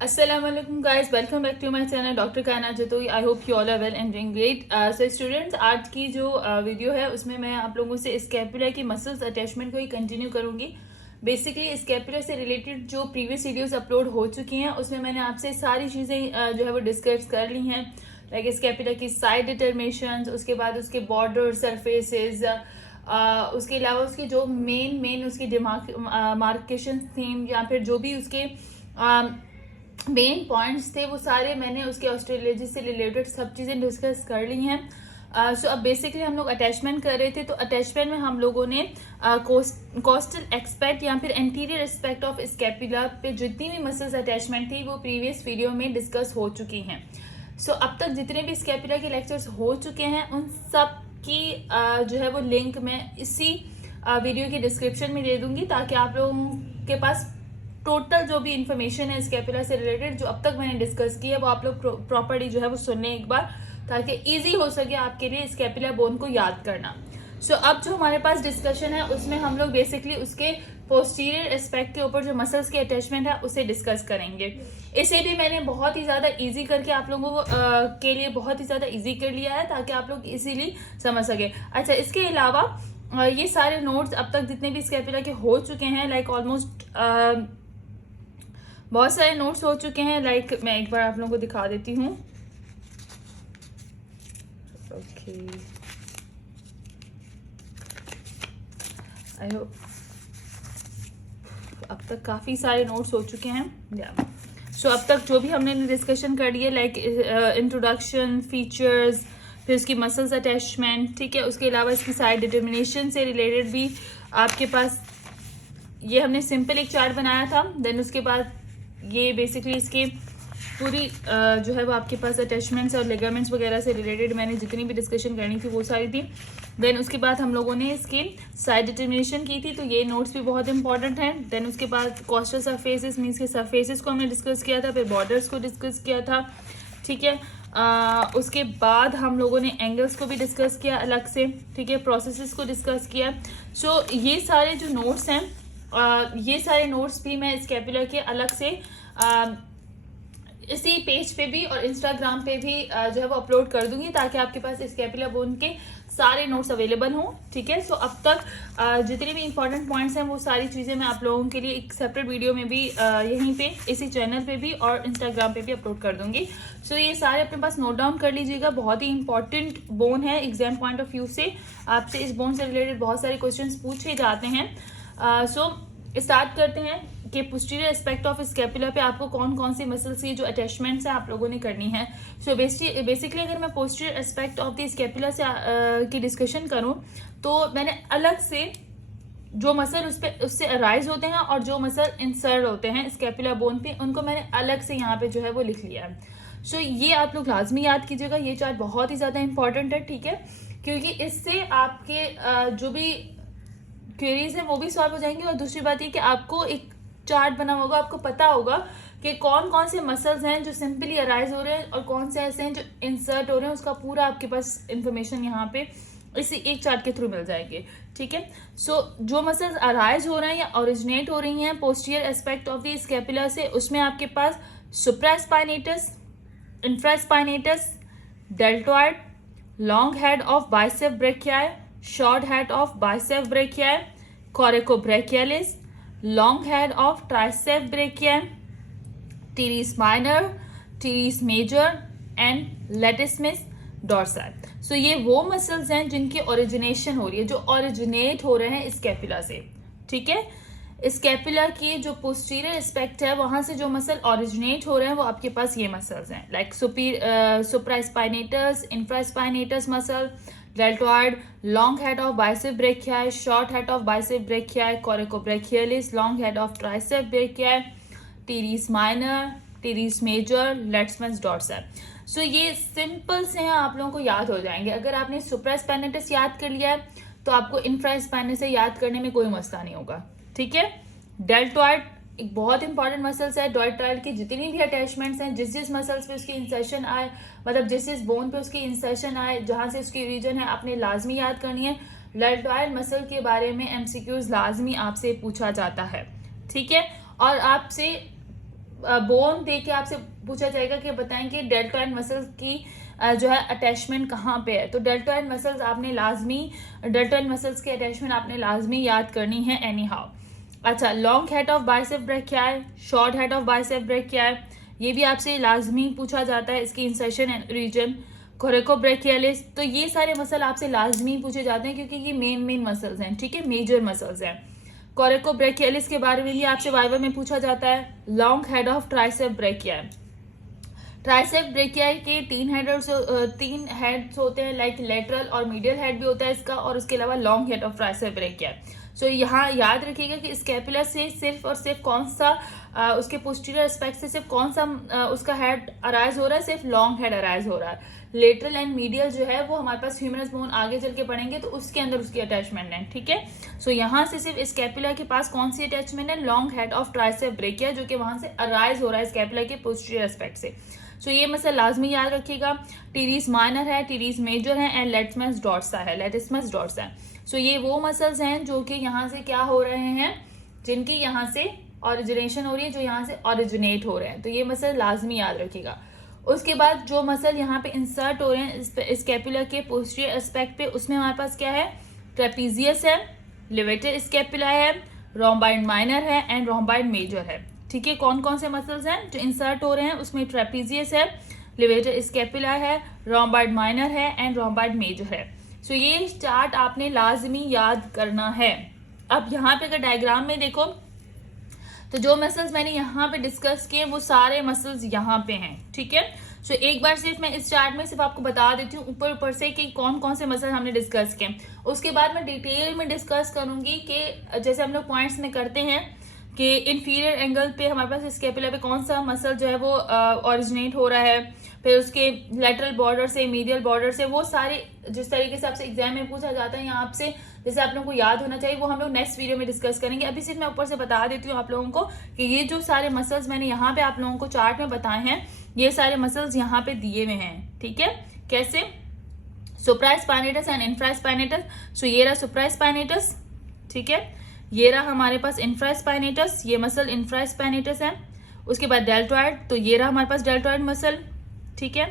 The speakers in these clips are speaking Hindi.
अस्सलाम वालेकुम guys, welcome back to my channel doctor Kainat Jatoi. I hope you all are well and doing great. So students, आज की जो वीडियो है उसमें मैं आप लोगों से स्कैपुला की मसल्स अटैचमेंट को ही कंटिन्यू करूंगी। बेसिकली स्कैपुला से रिलेटेड जो प्रीवियस वीडियोस अपलोड हो चुकी हैं उसमें मैंने आपसे सारी चीज़ें जो है वो डिस्कस कर ली हैं, लाइक स्कैपुला की साइड डिटर्मिनेशंस, उसके बाद उसके बॉर्डर सरफेसेस, उसके अलावा उसकी जो मेन उसकी मार्केशन थी या फिर जो भी उसके मेन पॉइंट्स थे वो सारे मैंने उसके ऑस्ट्रेलॉजी से रिलेटेड सब चीज़ें डिस्कस कर ली हैं। सो अब बेसिकली हम लोग अटैचमेंट कर रहे थे, तो अटैचमेंट में हम लोगों ने कोस्टल एक्सपेक्ट या फिर एंटीरियर एस्पेक्ट ऑफ स्कैपुला पे जितनी भी मसल्स अटैचमेंट थी वो प्रीवियस वीडियो में डिस्कस हो चुकी हैं। सो अब तक जितने भी स्कैपुला के लेक्चर्स हो चुके हैं उन सब की जो है वो लिंक मैं इसी वीडियो के डिस्क्रिप्शन में दे दूंगी, ताकि आप लोगों के पास टोटल जो भी इंफॉर्मेशन है स्कैपुला से रिलेटेड जो अब तक मैंने डिस्कस की है वो आप लोग प्रॉपर्ली जो है वो सुन लें एक बार, ताकि इजी हो सके आपके लिए स्कैपुला बोन को याद करना। सो अब जो हमारे पास डिस्कशन है उसमें हम लोग बेसिकली उसके पोस्टीरियर एस्पेक्ट के ऊपर जो मसल्स के अटैचमेंट है उसे डिस्कस करेंगे। इसे भी मैंने बहुत ही ज़्यादा इजी करके आप लोगों को के लिए बहुत ही ज़्यादा इजी कर लिया है, ताकि आप लोग इजीली समझ सके। अच्छा, इसके अलावा ये सारे नोट्स अब तक जितने भी स्कैपुला के हो चुके हैं, लाइक ऑलमोस्ट बहुत सारे नोट्स हो चुके हैं। लाइक मैं एक बार आप लोगों को दिखा देती हूँ। ओके, आई होप अब तक काफ़ी सारे नोट्स हो चुके हैं। सो अब तक जो भी हमने डिस्कशन कर लिए, लाइक इंट्रोडक्शन, फीचर्स, फिर उसकी मसल्स अटैचमेंट, ठीक है। उसके अलावा इसकी साइड डिटर्मिनेशन से रिलेटेड भी आपके पास ये हमने सिंपल एक चार्ट बनाया था। देन उसके बाद ये बेसिकली इसके पूरी जो है वो आपके पास अटैचमेंट्स और लिगामेंट्स वगैरह से रिलेटेड मैंने जितनी भी डिस्कशन करनी थी वो सारी थी। देन उसके बाद हम लोगों ने इसकी साइड डिटर्मिनेशन की थी, तो ये नोट्स भी बहुत इंपॉर्टेंट हैं। देन उसके बाद कोस्टल सरफेसेस मीन्स के सरफेसेस को हमने डिस्कस किया था, फिर बॉर्डर्स को डिस्कस किया था, ठीक है। उसके बाद हम लोगों ने एंगल्स को भी डिस्कस किया अलग से, ठीक है, प्रोसेसेस को डिस्कस किया। सो ये सारे जो नोट्स हैं ये सारे नोट्स भी मैं स्कैपुला के अलग से इसी पेज पे भी और इंस्टाग्राम पे भी जो है वो अपलोड कर दूंगी, ताकि आपके पास स्कैपुला बोन के सारे नोट्स अवेलेबल हों, ठीक है। सो अब तक जितने भी इंपॉर्टेंट पॉइंट्स हैं वो सारी चीज़ें मैं आप लोगों के लिए एक सेपरेट वीडियो में भी यहीं पे इसी चैनल पे भी और इंस्टाग्राम पे भी अपलोड कर दूंगी। सो ये सारे अपने पास नोट डाउन कर लीजिएगा। बहुत ही इंपॉर्टेंट बोन है एग्जाम पॉइंट ऑफ व्यू से। आपसे इस बोन से रिलेटेड बहुत सारे क्वेश्चन पूछे जाते हैं। सो स्टार्ट करते हैं कि पोस्टीरियर एस्पेक्ट ऑफ स्कैपुला पे आपको कौन कौन सी मसल्स की जो अटैचमेंट्स है आप लोगों ने करनी है। सो बेसिकली अगर मैं posterior aspect of the scapula से की डिस्कशन करूं, तो मैंने अलग से जो मसल उससे अराइज होते हैं और जो मसल इंसर्ट होते हैं स्कैपुला बोन पे, उनको मैंने अलग से यहाँ पे जो है वो लिख लिया है। सो ये आप लोग लाजमी याद कीजिएगा, ये चार्ट बहुत ही ज़्यादा इंपॉर्टेंट है, ठीक है, क्योंकि इससे आपके जो भी क्वेरीज हैं वो भी सॉल्व हो जाएंगी। और दूसरी बात ये कि आपको एक चार्ट बना होगा, आपको पता होगा कि कौन कौन से मसल्स हैं जो सिंपली अराइज हो रहे हैं और कौन से ऐसे हैं जो इंसर्ट हो रहे हैं। उसका पूरा आपके पास इंफॉर्मेशन यहाँ पे इसी एक चार्ट के थ्रू मिल जाएंगे, ठीक है। सो जो मसल्स अराइज हो रहे हैं या ओरिजिनेट हो रही हैं posterior aspect of the scapula से, उसमें आपके पास supraspinatus, infraspinatus, deltoid, long head of bicep brachii, short head of bicep brachii, coracobrachialis, long head of tricep brachii, teres minor, teres major and latissimus dorsi। सो ये वो मसल्स हैं जिनकी ओरिजिनेशन हो रही है, जो ओरिजिनेट हो रहे हैं स्कैपुला से, ठीक है। स्कैपुला की जो पोस्टीरियर एस्पेक्ट है वहां से जो मसल ओरिजिनेट हो रहे हैं वो आपके पास ये मसल्स हैं, like supraspinatus, infraspinatus muscle, deltoid, long head of bicep brachii, short head of bicep brachii, coracobrachialis, long head of tricep brachii, teres minor, teres major, latissimus dorsi। सो ये सिंपल से हैं, आप लोगों को याद हो जाएंगे। अगर आपने सुप्रास्पाइनेटस याद कर लिया है तो आपको इंफ्रास्पाइनेटस से याद करने में कोई मसला नहीं होगा, ठीक है। डेल्टॉइड एक बहुत इंपॉर्टेंट मसल्स है। डेल्टॉइड की जितनी भी अटैचमेंट्स हैं, जिस जिस मसल्स पे उसकी इंसर्शन आए, मतलब जिस बोन पे उसकी इंसर्शन आए, जहाँ से उसकी रीजन है, आपने लाजमी याद करनी है। डेल्टॉइड मसल के बारे में एमसीक्यूज लाजमी आपसे पूछा जाता है, ठीक है। और आपसे बोन देख के आपसे पूछा जाएगा कि बताएं कि डेल्टॉइड मसल्स की जो है अटैचमेंट कहाँ पे है। तो डेल्टॉइड मसल्स आपने लाजमी, डेल्टॉइड मसल्स की अटैचमेंट आपने लाजमी याद करनी है एनी हाउ। अच्छा, long head of bicep brachii, short head of bicep brachii, ये भी आपसे लाजमी पूछा जाता है, इसकी इंसर्शन रीजन, कोरेकोब्रैकियालिस। तो ये सारे मसल आपसे लाजमी पूछे जाते हैं क्योंकि ये मेन मसल्स हैं, ठीक है, मेजर मसल्स हैं। कोरेकोब्रैकियालिस के बारे में भी आपसे वाइवा में पूछा जाता है। Long head of tricep brachii, tricep brachii के 3 हेड्स होते हैं, लाइक लेटरल और मीडियल हेड भी होता है इसका, और उसके अलावा long head of tricep brachii. So यहाँ याद रखिएगा कि स्कैपुला से सिर्फ और सिर्फ कौन सा उसके पोस्टीरियर एस्पेक्ट से सिर्फ कौन सा उसका हेड अराइज हो रहा है, सिर्फ लॉन्ग हेड अराइज हो रहा है। लेटरल एंड मीडियल जो है वो हमारे पास ह्यूमरस बोन आगे चल के पढ़ेंगे तो उसके अंदर उसकी अटैचमेंट है, ठीक है। सो यहाँ से सिर्फ स्कैपुला के पास कौन सी अटैचमेंट है, लॉन्ग हेड ऑफ ट्राइसेप ब्रैकिया, जो कि वहां से अराइज हो रहा है स्कैपुला के पोस्टीरियर एस्पेक्ट से। सो ये मसल लाजमी याद रखिएगा। टीरीस माइनर है, टीरीस मेजर है एंड लेटिसमस डॉर्सा है, लेटिसमस डॉर्सा है। सो ये वो मसल्स हैं जो कि यहाँ से क्या हो रहे हैं, जिनकी यहाँ से ऑरिजिनेशन हो रही है, जो यहाँ से ऑरिजिनेट हो रहे हैं। तो ये मसल लाजमी याद रखिएगा। उसके बाद जो मसल यहाँ पे इंसर्ट हो रहे हैं स्कैपुला के पोस्टीरियर एस्पेक्ट पे, उसमें हमारे पास क्या है, ट्रेपीजियस है, लिवेटर स्कैपुला है, रोम्बाइड माइनर है एंड रोम्बाइड मेजर है, ठीक है। कौन कौन से मसल्स हैं जो इंसर्ट हो रहे हैं, उसमें ट्रेपीजियस है, लिवेटर स्कैपुला है, रोम्बाइड माइनर है एंड रोम्बाइड मेजर है। सो ये चार्ट आपने लाजमी याद करना है। अब यहाँ पे अगर डायग्राम में देखो तो जो मसल्स मैंने यहाँ पे डिस्कस किए वो सारे मसल्स यहाँ पे हैं, ठीक है। सो एक बार सिर्फ मैं इस चार्ट में सिर्फ आपको बता देती हूँ ऊपर से कि कौन कौन से मसल हमने डिस्कस किए। उसके बाद मैं डिटेल में डिस्कस करूंगी कि जैसे हम लोग पॉइंट्स में करते हैं कि इंफीरियर एंगल पे हमारे पास स्कैपुला पे कौन सा मसल जो है वो ऑरिजिनेट हो रहा है, फिर उसके लेटरल बॉर्डर से, मीडियल बॉर्डर से, वो सारे जिस तरीके से आपसे एग्जाम में पूछा जाता है या आपसे जैसे आप लोगों को याद होना चाहिए, वो हम लोग नेक्स्ट वीडियो में डिस्कस करेंगे। अभी सिर्फ मैं ऊपर से बता देती हूँ आप लोगों को कि ये जो सारे मसल्स मैंने यहाँ पे आप लोगों को चार्ट में बताए हैं, ये सारे मसल्स यहाँ पे दिए हुए हैं, ठीक है। कैसे, सुप्रास्पाइनेटस एंड इंफ्रास्पाइनेटस। सो ये रहा सुप्रास्पाइनेटस, ठीक है, ये रहा हमारे पास इंफ्रास्पाइनेटस, ये मसल इंफ्रास्पाइनेटस है। उसके बाद डेल्टॉइड, तो ये रहा हमारे पास डेल्टॉइड मसल, ठीक है।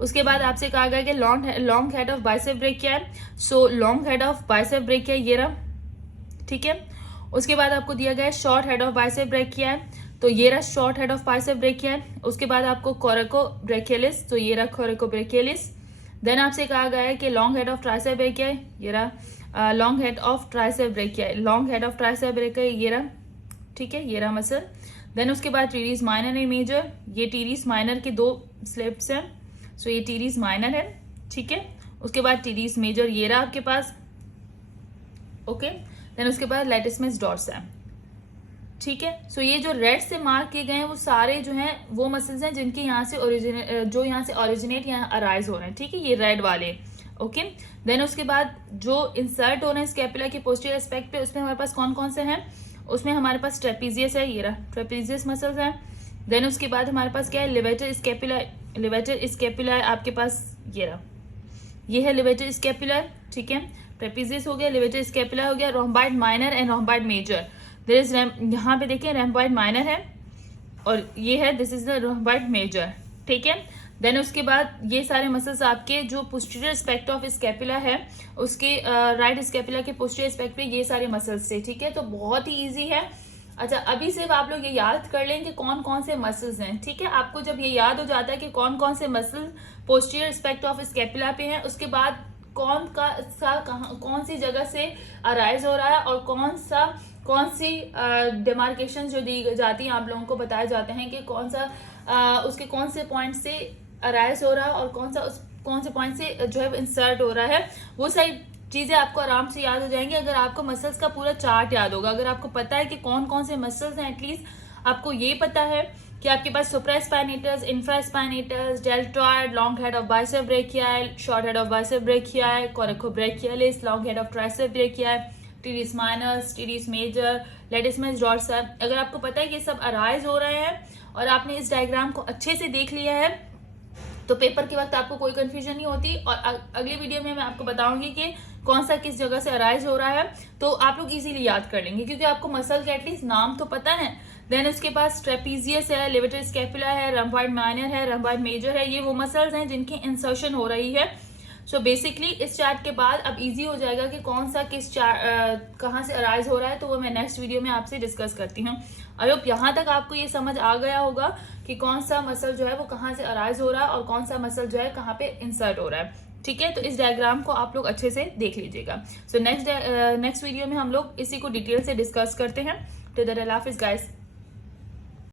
उसके बाद आपसे कहा गया कि long head of bicep brachii, so long head of bicep brachii ये रहा, ठीक है। उसके बाद आपको दिया गया है शॉर्ट हेड ऑफ बाइसेप ब्रैकिया, तो ये रहा शॉर्ट हेड ऑफ बाइसेप ब्रैकिया। उसके बाद आपको कोरेकोब्रैकियालिस, तो ये रहा कोरेकोब्रैकियालिस। देन आपसे कहा गया है कि long head of tricep brachii, ये रहा long head of tricep brachii, long head of tricep brachii ये रहा, ठीक है, ये रहा मसल। देन उसके बाद टीरीज माइनर एंड मेजर, ये टीरीज माइनर के 2 स्लिप्स हैं, सो ये टीरीज माइनर है, ठीक है। उसके बाद टीरीज मेजर ये रहा आपके पास, ओके। देन उसके बाद लेटिसमस डॉर्सा, ठीक है। सो ये जो रेड से मार्क किए गए हैं वो सारे जो हैं वो मसल्स हैं जिनके यहाँ से ओरिजिनेट यहाँ अराइज हो रहे हैं, ठीक है, ये रेड वाले, ओके। देन उसके बाद जो इंसर्ट हो रहे हैं स्कैपुला के पोस्टीरियर एस्पेक्ट पे, उसमें हमारे पास कौन कौन से हैं, उसमें हमारे पास ट्रेपीजियस है, ये रहा ट्रेपीजियस मसल्स हैं। देन उसके बाद हमारे पास क्या है, लिवेटर स्कैपुला, लिवेटर स्कैपुला आपके पास ये रहा, ये है लिवेटर स्कैपुला, ठीक है। ट्रेपीजियस हो गया, लिवेटर स्कैपुला हो गया, rhomboid minor and rhomboid major. There is यहाँ पे देखिए रोम्बाइड माइनर है और ये है, this is the rhomboid major, ठीक है। देन उसके बाद ये सारे मसल्स आपके जो पोस्टीरियर एस्पेक्ट ऑफ स्कैपुला है उसके राइट स्कैपुला के पोस्टीरियर एस्पेक्ट पे ये सारे मसल्स थे, ठीक है। तो बहुत ही ईजी है। अच्छा, अभी सिर्फ आप लोग ये याद कर लें कि कौन कौन से मसल्स हैं, ठीक है। आपको जब ये याद हो जाता है कि कौन कौन से muscle posterior aspect of scapula पे हैं, उसके बाद कौन सी जगह से अराइज हो रहा है और कौन सी डिमार्केशन जो दी जाती हैं आप लोगों को बताए जाते हैं कि उसके कौन से पॉइंट से अराइज हो रहा है और कौन से पॉइंट से जो है इंसर्ट हो रहा है, वो सारी चीज़ें आपको आराम से याद हो जाएंगी अगर आपको मसल्स का पूरा चार्ट याद होगा। अगर आपको पता है कि कौन कौन से मसल्स हैं, एटलीस्ट आपको ये पता है कि आपके पास supraspinatus, infraspinatus, deltoid, long head of bicep brachii, short head of bicep brachii, coracobrachialis, long head of tricep brachii, teres minor, teres major, latissimus dorsi. अगर आपको पता है कि सब अराइज हो रहे हैं और आपने इस डायग्राम को अच्छे से देख लिया है तो पेपर के वक्त आपको कोई कंफ्यूजन नहीं होती। और अगली वीडियो में मैं आपको बताऊंगी कि कौन सा किस जगह से अराइज हो रहा है, तो आप लोग इजीली याद कर लेंगे क्योंकि आपको मसल के एटलीस्ट नाम तो पता है, देन उसके पास ट्रेपीजियस है, लेवेटर स्कैपुला है, रम्बाइड माइनर है, रम्बाइड मेजर है। ये वो मसल्स हैं जिनकी इंसर्शन हो रही है। सो बेसिकली इस चार्ट के बाद अब इजी हो जाएगा कि कौन सा किस कहाँ से अराइज हो रहा है, तो वो मैं नेक्स्ट वीडियो में आपसे डिस्कस करती हूँ। आई होप यहाँ तक आपको ये समझ आ गया होगा कि कौन सा मसल जो है वो कहाँ से अराइज हो रहा है और कौन सा मसल जो है कहाँ पे इंसर्ट हो रहा है। ठीक है, तो इस डायग्राम को आप लोग अच्छे से देख लीजिएगा। सो नेक्स्ट वीडियो में हम लोग इसी को डिटेल से डिस्कस करते हैं। तो अल्लाह हाफिज़ गाइस।